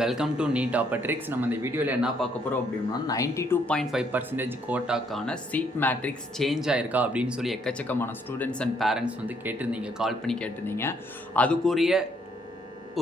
Welcome to NEET ஆப்பட்ரிக்ஸ். நம்ம இந்த வீடியோவில் என்ன பார்க்க போகிறோம் அப்படின்னா 92.5% கோட்டாக்கான சீட் மேட்ரிக்ஸ் சேஞ்ச் ஆயிருக்கா அப்படின்னு சொல்லி எக்கச்சக்கமான ஸ்டூடெண்ட்ஸ் அண்ட் பேரண்ட்ஸ் வந்து கேட்டிருந்தீங்க, கால் பண்ணி கேட்டிருந்தீங்க. அதுக்குரிய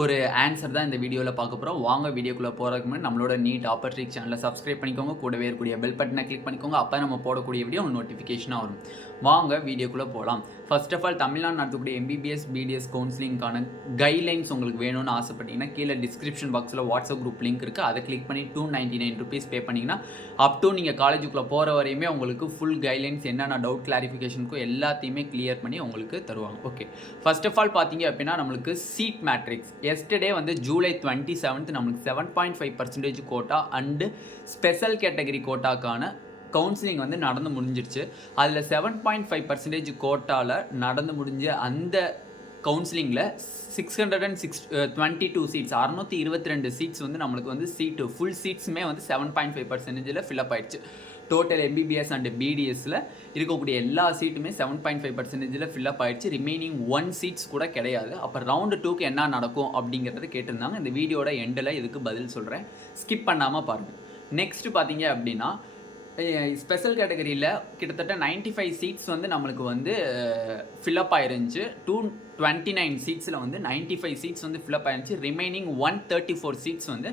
ஒரு ஆன்சர் தான் இந்த வீடியோவில் பார்க்க போகிறோம். வாங்க வீடியோக்குள்ளே போகிறதுக்கு முன்னாடி நம்மளோட நீட் ஆப்பர்ட்ரிக் சேனலை சப்ஸ்கிரைப் பண்ணிக்கோங்க, கூடவே இருக்கக்கூடிய பெல் பட்டனை கிளிக் பண்ணிக்கோங்க. அப்போ நம்ம போடக்கூடிய வீடியோ நோட்டிஃபிகேஷனாக வரும். வாங்க வீடியோக்குள்ளே போகலாம். ஃபர்ஸ்ட் ஆஃப் ஆல், தமிழ்நாடு நடத்தக்கூடிய எம்பிபிஎஸ் பிடிஎஸ் கவுன்சிலிங்கான கைட்லைன்ஸ் உங்களுக்கு வேணும்னு ஆசைப்பட்டீங்கன்னா கீழே டிஸ்கிரிப்ஷன் பாக்ஸில் வாட்ஸ்அப் குரூப் லிங்க் இருக்குது. அதை கிளிக் பண்ணி 299 rupees பே பண்ணிங்கன்னா அப் டு நீங்கள் காலேஜுக்குள்ளே போகிற வரையுமே உங்களுக்கு ஃபுல் கைட்லைன்ஸ் என்னென்ன டவுட் கிளாரிஃபிகேஷனுக்கும் எல்லாத்தையுமே கிளியர் பண்ணி உங்களுக்கு தருவாங்க. ஓகே, ஃபர்ஸ்ட் ஆஃப் ஆல் பார்த்தீங்க அப்படின்னா நம்மளுக்கு சீட் மேட்ரிக்ஸ் எஸ்டர்டே வந்து ஜூலை 27 நம்மளுக்கு 7.5% கோட்டா அண்டு ஸ்பெஷல் கேட்டகரி கோட்டாக்கான கவுன்சிலிங் வந்து நடந்து முடிஞ்சிருச்சு. அதில் 7.5% கோட்டாவில் நடந்து முடிஞ்ச அந்த கவுன்சிலிங்கில் 622 சீட்ஸ் 622 சீட்ஸ் வந்து நம்மளுக்கு வந்து சீட்டு ஃபுல் சீட்ஸுமே வந்து 7.5% ஃபில்அப் ஆயிடுச்சு. டோட்டல் எம்பிபிஎஸ் அண்ட் பிடிஎஸில் இருக்கக்கூடிய எல்லா சீட்டுமே 7.5% ஃபில்அப் ஆயிடுச்சு. ரிமைனிங் 1 சீட்ஸ் கூட கிடையாது. அப்போ ரவுண்டு 2க்கு என்ன நடக்கும் அப்படிங்கிறத கேட்டிருந்தாங்க. இந்த வீடியோட எண்டில் இதுக்கு பதில் சொல்கிறேன், ஸ்கிப் பண்ணாமல் பாருங்கள். நெக்ஸ்ட் பார்த்தீங்க அப்படின்னா ஸ்பெஷல் கேட்டகரியில் கிட்டத்தட்ட 95 சீட்ஸ் வந்து நம்மளுக்கு வந்து ஃபில்அப் ஆயிருந்துச்சு. 229 சீட்ஸில் வந்து 95 சீட்ஸ் வந்து ஃபில்அப் ஆயிருந்துச்சு. ரிமைனிங் 134 சீட்ஸ் வந்து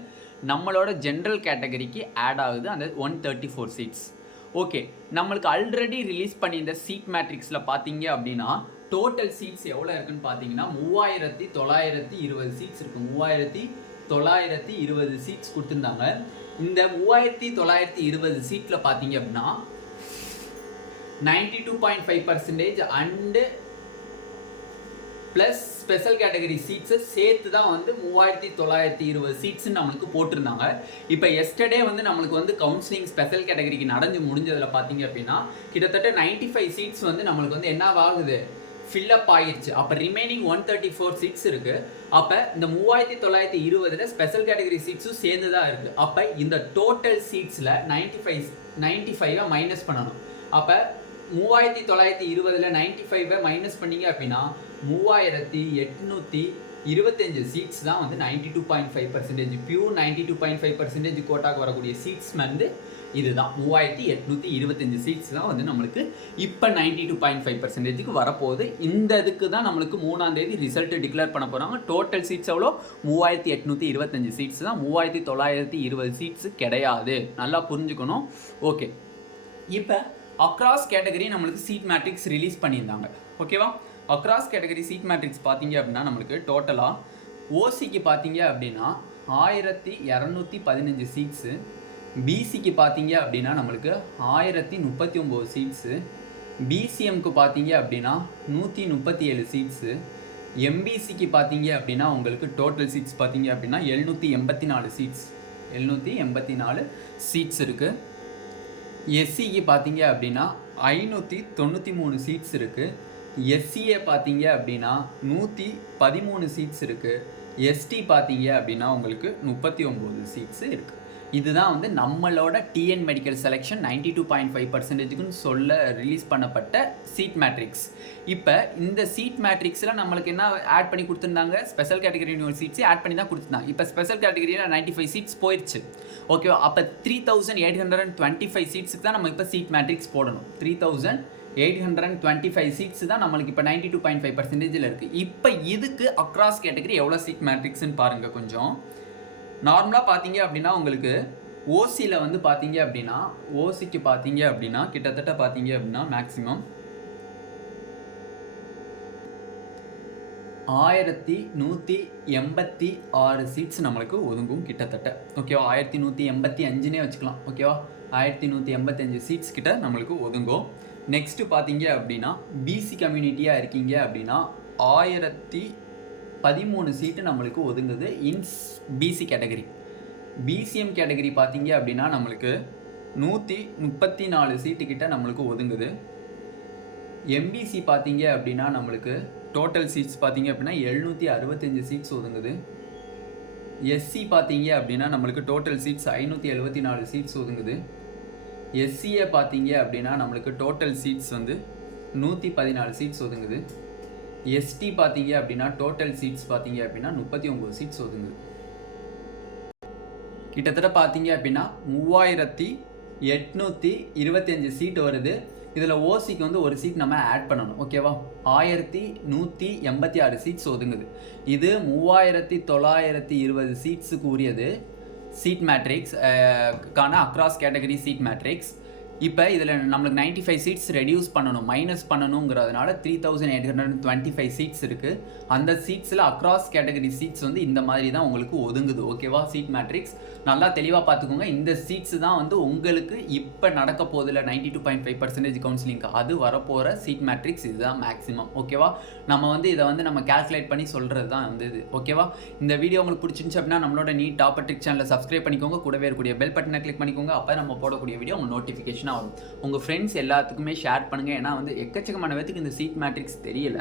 நம்மளோட ஜென்ரல் கேட்டகரிக்கு ஆட் ஆகுது, அந்த 134 சீட்ஸ். ஓகே, நம்மளுக்கு ஆல்ரெடி ரிலீஸ் பண்ணியிருந்த சீட் மேட்ரிக்ஸில் பார்த்தீங்க அப்படின்னா டோட்டல் சீட்ஸ் எவ்வளோ இருக்குன்னு பார்த்தீங்கன்னா 3920 சீட்ஸ் இருக்குது. 3920 சீட்ஸ் கொடுத்துருந்தாங்க. இந்த 3920 சீட்டில் பார்த்தீங்க அப்படின்னா 92.5% அண்டு ப்ளஸ் ஸ்பெஷல் கேட்டகரி சீட்ஸை சேர்த்து தான் வந்து 3920 சீட்ஸ்ன்னு நம்மளுக்கு போட்டிருந்தாங்க. இப்போ எஸ்டர்டே வந்து நம்மளுக்கு வந்து கவுன்சிலிங் ஸ்பெஷல் கேட்டகரிக்கு நடந்து முடிஞ்சதில் பார்த்தீங்க அப்படின்னா கிட்டத்தட்ட 95 சீட்ஸ் வந்து நம்மளுக்கு வந்து என்ன ஆகுது, ஃபில்அப் ஆகிடுச்சு. அப்போ ரிமைனிங் 134 சீட்ஸ் இருக்குது. அப்போ இந்த 3920 ஸ்பெஷல் கேட்டகரி சீட்ஸும் சேர்ந்து தான் இருக்குது. அப்போ இந்த டோட்டல் சீட்ஸில் 95 மைனஸ் பண்ணணும். அப்போ 3920 95 மைனஸ் பண்ணிங்க அப்படின்னா 3825 சீட்ஸ் தான் வந்து 92.5% பியூர் 92.5% கோட்டாக்கு வரக்கூடிய சீட்ஸ் வந்து இதுதான். 3825 சீட்ஸ் தான் வந்து நம்மளுக்கு இப்போ 92.5%க்கு வரப்போகுது. இந்த இதுக்கு தான் நம்மளுக்கு 3ஆம் தேதி ரிசல்ட் டிக்ளேர் பண்ண போகிறாங்க. டோட்டல் சீட்ஸ் எவ்வளோ, 3825 சீட்ஸ் தான், 3920 சீட்ஸ் கிடையாது. நல்லா புரிஞ்சுக்கணும். ஓகே, இப்போ அக்ராஸ் கேட்டகரி நம்மளுக்கு சீட் மேட்ரிக்ஸ் ரிலீஸ் பண்ணியிருந்தாங்க. ஓகேவா, அக்ராஸ் கேட்டகரி சீட் மேட்ரிக்ஸ் பார்த்தீங்க அப்படின்னா நம்மளுக்கு டோட்டலாக ஓசிக்கு பார்த்தீங்க அப்படின்னா 1215 சீட்ஸு, பிசிக்கு பார்த்தீங்க அப்படின்னா நம்மளுக்கு 1039 சீட்ஸு, பிசிஎம்க்கு பார்த்தீங்க அப்படின்னா 137 சீட்ஸு, எம்பிசிக்கு பார்த்தீங்க அப்படின்னா உங்களுக்கு டோட்டல் சீட்ஸ் பார்த்தீங்க அப்படின்னா 784 சீட்ஸ் 784 சீட்ஸ் இருக்குது. எஸ்சிக்கு பார்த்தீங்க அப்படின்னா 593 சீட்ஸ் இருக்குது. எஸ்சிஏ பார்த்தீங்க அப்படின்னா 113 சீட்ஸ் இருக்குது. எஸ்டி பார்த்தீங்க அப்படின்னா உங்களுக்கு 39 சீட்ஸு இருக்குது. இதுதான் வந்து நம்மளோட டிஎன் மெடிக்கல் செலெக்ஷன் 92.5%க்குன்னு சொல்ல ரிலீஸ் பண்ணப்பட்ட சீட் மேட்ரிக்ஸ். இப்போ இந்த சீட் மேட்ரிக்ஸில் நம்மளுக்கு என்ன ஆட் பண்ணி கொடுத்துருந்தாங்க, ஸ்பெஷல் கேட்டகரி சீட்ஸே ஆட் பண்ணி தான் கொடுத்துருந்தாங்க. இப்போ ஸ்பெஷல் கேட்டகரியில் 95 சீட்ஸ் போயிடுச்சு. ஓகேவா, அப்போ 3825 சீட்ஸுக்கு தான் நம்ம இப்போ சீட் மேட்ரிக்ஸ் போடணும். 3825 சீட்ஸ் தான் நம்மளுக்கு இப்போ 92.5%ல் இருக்குது. இப்போ இதுக்கு அக்ராஸ் கேட்டகரி எவ்வளோ சீட் மேட்ரிக்ஸ்ன்னு பாருங்கள். கொஞ்சம் நார்மலாக பார்த்தீங்க அப்படின்னா உங்களுக்கு ஓசியில் வந்து பார்த்தீங்க அப்படின்னா ஓசிக்கு பார்த்தீங்க அப்படின்னா கிட்டத்தட்ட பார்த்தீங்க அப்படின்னா மேக்ஸிமம் 1186 சீட்ஸ் நம்மளுக்கு ஒதுங்கும் கிட்டத்தட்ட. ஓகேவா, 1185னே வச்சுக்கலாம். ஓகேவா, 1185 சீட்ஸ் கிட்ட நம்மளுக்கு ஒதுங்கும். நெக்ஸ்ட்டு பார்த்தீங்க அப்படின்னா பிசி கம்யூனிட்டியாக இருக்கீங்க அப்படின்னா 1013 சீட்டு நம்மளுக்கு ஒதுங்குது இன் பிசி கேட்டகரி. பிசிஎம் கேட்டகரி பார்த்தீங்க அப்படின்னா நம்மளுக்கு 134 சீட்டு கிட்ட நம்மளுக்கு ஒதுங்குது. எம்பிசி பார்த்தீங்க அப்படின்னா நம்மளுக்கு டோட்டல் சீட்ஸ் பார்த்தீங்க அப்படின்னா 765 சீட்ஸ் ஒதுங்குது. எஸ்சி பார்த்தீங்க அப்படின்னா நம்மளுக்கு டோட்டல் சீட்ஸ் 574 சீட்ஸ் ஒதுங்குது. எஸ்சிஏ பார்த்தீங்க அப்படின்னா நம்மளுக்கு டோட்டல் சீட்ஸ் வந்து 114 சீட்ஸ் ஒதுங்குது. எஸ்டி பார்த்தீங்க அப்படின்னா டோட்டல் சீட்ஸ் பார்த்தீங்க அப்படின்னா 39 சீட்ஸ் ஒதுங்குது. கிட்டத்தட்ட பார்த்தீங்க அப்படின்னா 3825 சீட் வருது. இதில் ஓசிக்கு வந்து ஒரு சீட் நம்ம ஆட் பண்ணணும். ஓகேவா, 1186 சீட்ஸ் ஒதுங்குது. இது 3920 சீட்ஸுக்கு உரியது சீட் மேட்ரிக்ஸ் கான அக்ராஸ் கேட்டகரி சீட் மேட்ரிக்ஸ். இப்போ இதில் நம்மளுக்கு 95 சீட்ஸ் ரெடியூஸ் பண்ணணும், மைனஸ் பண்ணணுங்கிறதுனால 3825 சீட்ஸ் இருக்குது. அந்த சீட்ஸில் அக்ராஸ் கேட்டகரி சீட்ஸ் வந்து இந்த மாதிரி தான் உங்களுக்கு ஒதுங்குது. ஓகேவா, சீட் மேட்ரிக்ஸ் நல்லா தெளிவாக பார்த்துக்கோங்க. இந்த சீட்ஸ் தான் வந்து உங்களுக்கு இப்போ நடக்க போதில் 92.5% கவுன்சிலிங்க்கு அது வரப்போகிற சீட் மேட்ரிக்ஸ் இதுதான் மேக்ஸிமம். ஓகேவா, நம்ம வந்து இதை வந்து நம்ம கேல்குலேட் பண்ணி சொல்கிறது தான் வந்து இது. ஓகேவா, இந்த வீடியோ உங்களுக்கு பிடிச்சிருந்துச்சு அப்படின்னா நம்மளோட நீட் டாப்பர் ட்ரிக் சேனலை சப்ஸ்கிரைப் பண்ணிக்கோங்க, கூடவே இருக்கக்கூடிய பெல் பட்டனை கிளிக் பண்ணிக்கோங்க. அப்போ நம்ம போடக்கூடிய வீடியோ உங்கள் நோட்டிஃபிகேஷன் வரும். உங்கள் ஃப்ரெண்ட்ஸ் எல்லாத்துக்குமே ஷேர் பண்ணுங்கள். ஏன்னா வந்து எக்கச்சக்கமான பேத்துக்கு இந்த சீட் மேட்ரிக்ஸ் தெரியல.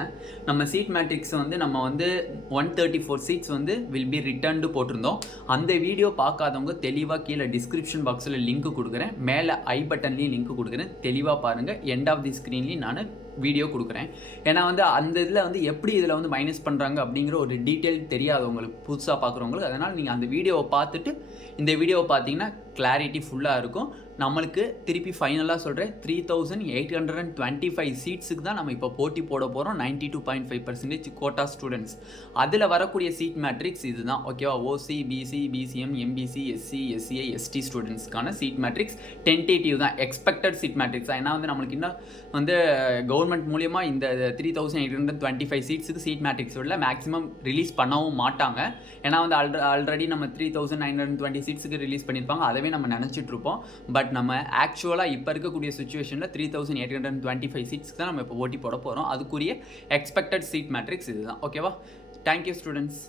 நம்ம சீட் மேட்ரிக்ஸ் வந்து நம்ம வந்து 134 சீட்ஸ் வந்து வில் பி ரிட்டர்ன்டு போட்டிருந்தோம். அந்த வீடியோ பார்க்காதவங்க தெளிவாக கீழே டிஸ்கிரிப்ஷன் பாக்ஸில் லிங்க் கொடுக்குறேன், மேலே ஐ பட்டன்லேயும் லிங்க் கொடுக்குறேன். தெளிவாக பாருங்கள். எண்ட் ஆஃப் தி ஸ்க்ரீன்லேயும் நான் வீடியோ கொடுக்குறேன். ஏன்னா வந்து அந்த இதில் வந்து எப்படி இதில் வந்து மைனஸ் பண்ணுறாங்க அப்படிங்கிற ஒரு டீட்டெயில் தெரியாதவங்களுக்கு, புதுசாக பார்க்குறவங்களுக்கு. அதனால் நீங்கள் அந்த வீடியோவை பார்த்துட்டு இந்த வீடியோவை பார்த்தீங்கன்னா கிளாரிட்டி ஃபுல்லாக இருக்கும். நம்மளுக்கு திருப்பி ஃபைனலாக சொல்கிறேன், 3825 சீட்ஸுக்கு தான் நம்ம இப்போ போட்டி போட போகிறோம். 92.5% கோட்டா ஸ்டூடெண்ட்ஸ். அதில் வரக்கூடிய சீட் மேட்ரிக்ஸ் இது தான். ஓகேவா, OC, BC, BCM, MBC, SC, SCI, ST ஸ்டூடெண்ட்ஸ்க்கான சீட் மேட்ரிக்ஸ் டென்டேட்டிவ் தான், எக்ஸ்பெக்டட் சீட் மேட்ரிக்ஸ். ஏன்னா வந்து நம்மளுக்கு இன்னும் வந்து கவர்மெண்ட் மூலியமாக இந்த 3825 சீட்ஸுக்கு சீட் மேட்ரிக்ஸ் உள்ள மேக்ஸிமம் ரிலீஸ் பண்ணவும் மாட்டாங்க. ஏன்னா வந்து ஆல்ரெடி நம்ம 3920 சீட்ஸுக்கு ரிலீஸ் பண்ணியிருப்பாங்க, அதவே நம்ம நினச்சிட்டு இருப்போம். பட் நம்ம ஆக்சுவலாக இப்போ இருக்கக்கூடிய சுச்சுவேஷனில் 3825 சீட்ஸ்க்கு தான் நம்ம இப்போ ஓட்டி போட போகிறோம். அதுக்குரிய எக்ஸ்பெக்டட் சீட் மேட்ரிக்ஸ் இதுதான். ஓகேவா, தேங்க்யூ ஸ்டூடெண்ட்ஸ்.